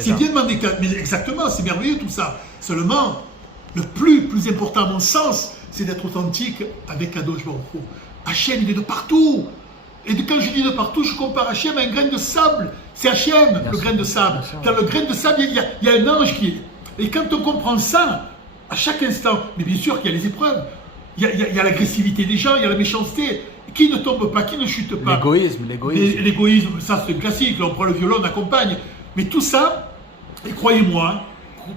C'est bien demander, mais exactement, c'est merveilleux tout ça. Seulement, le plus important à mon sens, c'est d'être authentique avec Kadosh Baruch Hu. Hachem, il est de partout. Et quand je dis de partout, je compare Hachem à un grain de sable. C'est Hachem, le grain de sable. Dans le grain de sable, il y a un ange qui est. Et quand on comprend ça, à chaque instant, mais bien sûr qu'il y a les épreuves, il y a l'agressivité des gens, il y a la méchanceté. Qui ne tombe pas, qui ne chute pas. L'égoïsme, ça c'est classique. Là, on prend le violon, on accompagne. Mais tout ça, et croyez-moi,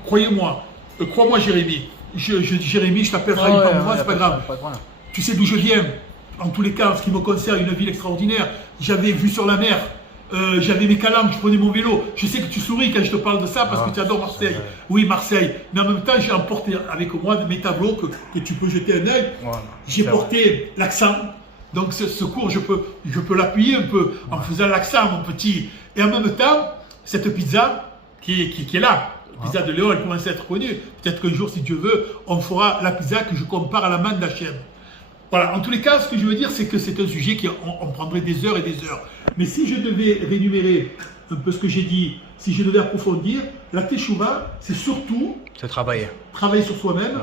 crois-moi Jérémy, Jérémy, je t'appelle Raïm par moi, c'est pas grave. Tu sais d'où je viens. En tous les cas, en ce qui me concerne, une ville extraordinaire. J'avais vu sur la mer, j'avais mes calanques, je prenais mon vélo. Je sais que tu souris quand je te parle de ça parce que tu adores Marseille. Oui, Marseille. Mais en même temps, j'ai emporté avec moi mes tableaux que tu peux jeter un œil. J'ai porté l'accent. Donc ce cours, je peux l'appuyer un peu en faisant l'accent, mon petit. Et en même temps, cette pizza qui est là, pizza de Léon, elle commence à être connue. Peut-être qu'un jour, si Dieu veut, on fera la pizza que je compare à la manne d'Hachem. Voilà, en tous les cas, ce que je veux dire, c'est que c'est un sujet qui on prendrait des heures et des heures. Mais si je devais rémunérer un peu ce que j'ai dit, si je devais approfondir, la teshuva, c'est surtout travailler sur soi-même,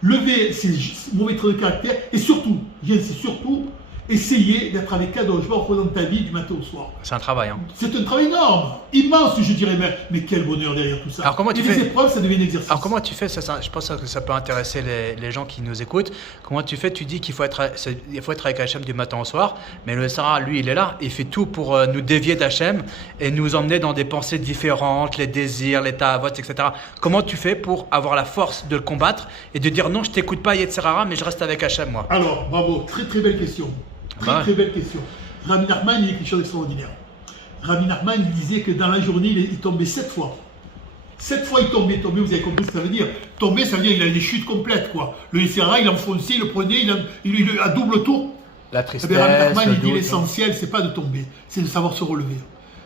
lever ses mauvais traits de caractère et surtout, j'insiste surtout, essayer d'être avec Kadosh Baruch Hu dans ta vie du matin au soir. C'est un travail. C'est un travail énorme, immense, je dirais même. Mais quel bonheur derrière tout ça. Alors comment tu fais les épreuves, ça devient un exercice. Alors comment tu fais ça, je pense que ça peut intéresser les gens qui nous écoutent. Comment tu fais? Tu dis qu'il faut être avec Hachem du matin au soir, mais le Sarah, lui, il est là. Il fait tout pour nous dévier d'Hachem et nous emmener dans des pensées différentes, les désirs, les ta'avot, etc. Comment tu fais pour avoir la force de le combattre et de dire non, je t'écoute pas, Yetzirara, mais je reste avec Hachem, moi? Alors, bravo, très très belle question. Très belle question. Rabbi Nachman, il est quelque chose d'extraordinaire. Rabbi Nachman, il disait que dans la journée, il tombait 7 fois. 7 fois il tombait, vous avez compris ce que ça veut dire. Tomber, ça veut dire qu'il a des chutes complètes, quoi. Le Yetzirara, il enfonçait, il le prenait, il à double tour. La tristesse. Rabbi Nachman, il dit l'essentiel, c'est pas de tomber, c'est de savoir se relever.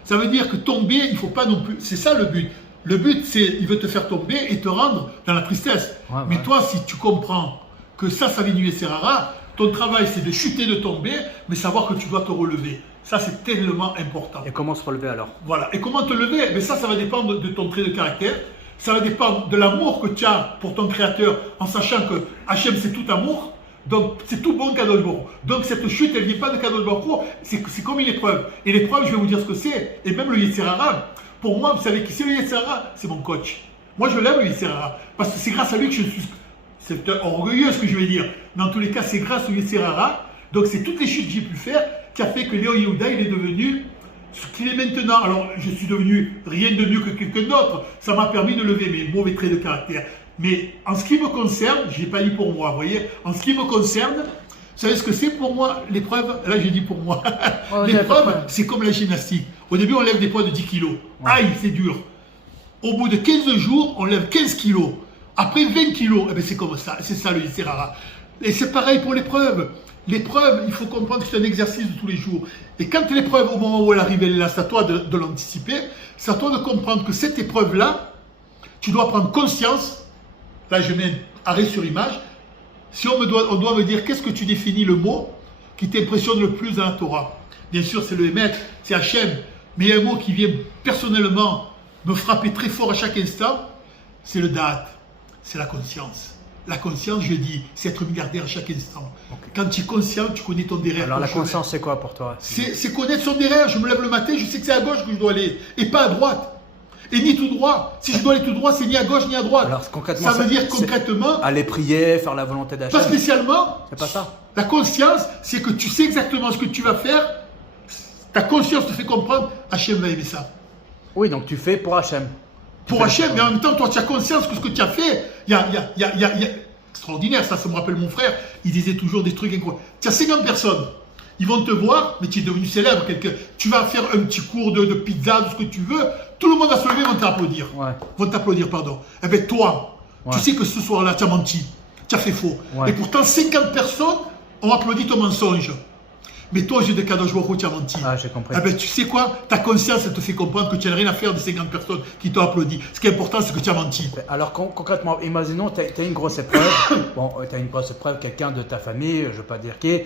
Ça veut dire que tomber, il ne faut pas non plus. C'est ça le but. Le but, c'est il veut te faire tomber et te rendre dans la tristesse. Mais toi, si tu comprends que ça vient du Yetzirara, ton travail, c'est de chuter, de tomber, mais savoir que tu dois te relever. Ça, c'est tellement important. Et comment se relever alors? Voilà. Et comment te lever? Mais ça va dépendre de ton trait de caractère. Ça va dépendre de l'amour que tu as pour ton Créateur, en sachant que Hachem, c'est tout amour. Donc, c'est tout bon Kadosh Baruch Hu. Donc, cette chute, elle ne vient pas de Kadosh Baruch Hu. C'est comme une épreuve. Et l'épreuve, je vais vous dire ce que c'est. Et même le Yetzirara, pour moi, vous savez qui c'est le Yetzirara? C'est mon coach. Moi, je l'aime, le Yetzirara. Parce que c'est grâce à lui que je suis... C'est orgueilleux ce que je vais dire, mais en tous les cas, c'est grâce au Yetzirara. Donc, c'est toutes les chutes que j'ai pu faire qui a fait que Léo Yehuda, il est devenu ce qu'il est maintenant. Alors, je suis devenu rien de mieux que quelqu'un d'autre. Ça m'a permis de lever mes mauvais traits de caractère. Mais en ce qui me concerne, je n'ai pas dit pour moi, vous voyez, en ce qui me concerne, vous savez ce que c'est pour moi, l'épreuve? Là, j'ai dit pour moi. L'épreuve, c'est comme la gymnastique. Au début, on lève des poids de 10 kilos. Aïe, c'est dur. Au bout de 15 jours, on lève 15 kilos. Après 20 kilos, eh ben c'est comme ça, c'est ça le Yetzirara. Et c'est pareil pour l'épreuve. L'épreuve, il faut comprendre que c'est un exercice de tous les jours. Et quand l'épreuve, au moment où elle arrive, elle est là, c'est à toi de l'anticiper, c'est à toi de comprendre que cette épreuve-là, tu dois prendre conscience. Là, je mets un arrêt sur image. Si on doit me dire, qu'est-ce que tu définis le mot qui t'impressionne le plus dans la Torah? Bien sûr, c'est le Emet, c'est Hachem. Mais il y a un mot qui vient personnellement me frapper très fort à chaque instant, c'est le Da'at. C'est la conscience. La conscience, je dis, c'est être milliardaire à chaque instant. Quand tu es conscient, tu connais ton derrière. Alors la conscience, c'est quoi pour toi? C'est connaître son derrière. Je me lève le matin, je sais que c'est à gauche que je dois aller, et pas à droite. Et ni tout droit. Si je dois aller tout droit, c'est ni à gauche ni à droite. Alors concrètement, ça veut dire concrètement... Aller prier, faire la volonté d'Hachem. Pas spécialement. C'est pas ça. La conscience, c'est que tu sais exactement ce que tu vas faire. Ta conscience te fait comprendre, Hachem va aimer ça. Oui, donc tu fais pour Hachem. Pour Hachem, mais en même temps, toi, tu as conscience que ce que tu as fait, il y a extraordinaire, ça me rappelle mon frère, il disait toujours des trucs incroyables. Tu as 50 personnes, ils vont te voir, mais tu es devenu célèbre, tu vas faire un petit cours de pizza, de ce que tu veux, tout le monde va se lever, vont t'applaudir. Vont t'applaudir, pardon. Eh bien, toi, tu sais que ce soir-là, tu as menti, tu as fait faux. Et pourtant, 50 personnes ont applaudi ton mensonge. Mais toi, j'ai des Kadosh Baruch Hu, tu as menti. Ah, j'ai compris. Eh ben, tu sais quoi? Ta conscience, elle te fait comprendre que tu n'as rien à faire de 50 personnes qui t'ont applaudi. Ce qui est important, c'est que tu as menti. Alors, concrètement, imaginons, tu as une grosse épreuve. Bon, tu as une grosse épreuve, quelqu'un de ta famille, je ne veux pas dire qui,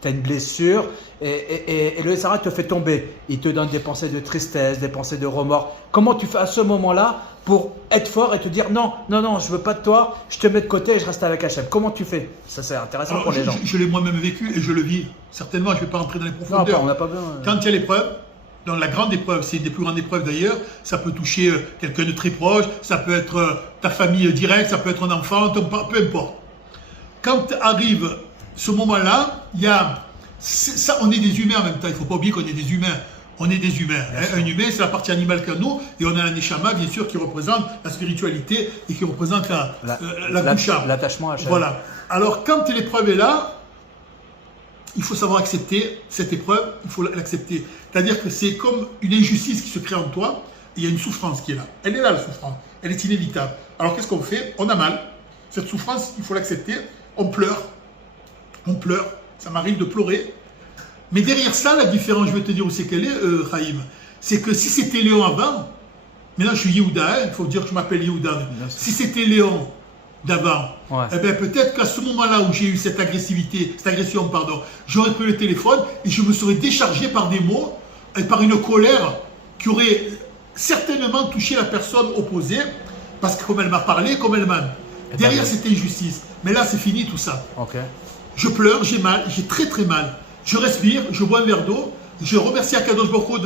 tu as une blessure et le Yetzirah te fait tomber. Il te donne des pensées de tristesse, des pensées de remords. Comment tu fais à ce moment-là pour être fort et te dire non, je veux pas de toi, je te mets de côté et je reste avec Hachem? Comment tu fais? Ça, c'est intéressant. Alors, pour les gens. Je l'ai moi-même vécu et je le vis. Certainement, je ne vais pas rentrer dans les Non, profondeurs. on n'a pas besoin. Quand il y a l'épreuve, dans la grande épreuve, c'est une des plus grandes épreuves d'ailleurs, ça peut toucher quelqu'un de très proche, ça peut être ta famille directe, ça peut être un enfant, peu importe. Quand arrive ce moment-là, il y a ça, on est des humains en même temps, il ne faut pas oublier qu'on est des humains. On est des humains. Un humain, c'est la partie animale qu'à nous, et on a un neshama, bien sûr, qui représente la spiritualité et qui représente la goucha. L'attachement à Hachem. Voilà. Alors, quand l'épreuve est là, il faut savoir accepter cette épreuve, il faut l'accepter. C'est-à-dire que c'est comme une injustice qui se crée en toi, et il y a une souffrance qui est là. Elle est là, la souffrance. Elle est inévitable. Alors, qu'est-ce qu'on fait? On a mal. Cette souffrance, il faut l'accepter. On pleure. On pleure. Ça m'arrive de pleurer. Mais derrière ça, la différence, je vais te dire où c'est qu'elle est, Chaim, c'est que si c'était Léon avant, maintenant je suis Yehuda, il faut dire que je m'appelle Yehuda, si c'était Léon d'avant, eh bien peut-être qu'à ce moment-là où j'ai eu cette agression, j'aurais pris le téléphone et je me serais déchargé par des mots et par une colère qui aurait certainement touché la personne opposée, parce que comme elle m'a parlé, comme elle m'a... Derrière, c'était injustice. Mais là, c'est fini tout ça. Je pleure, j'ai mal, j'ai très très mal. Je respire, je bois un verre d'eau, je remercie Akadosh Baruch Hu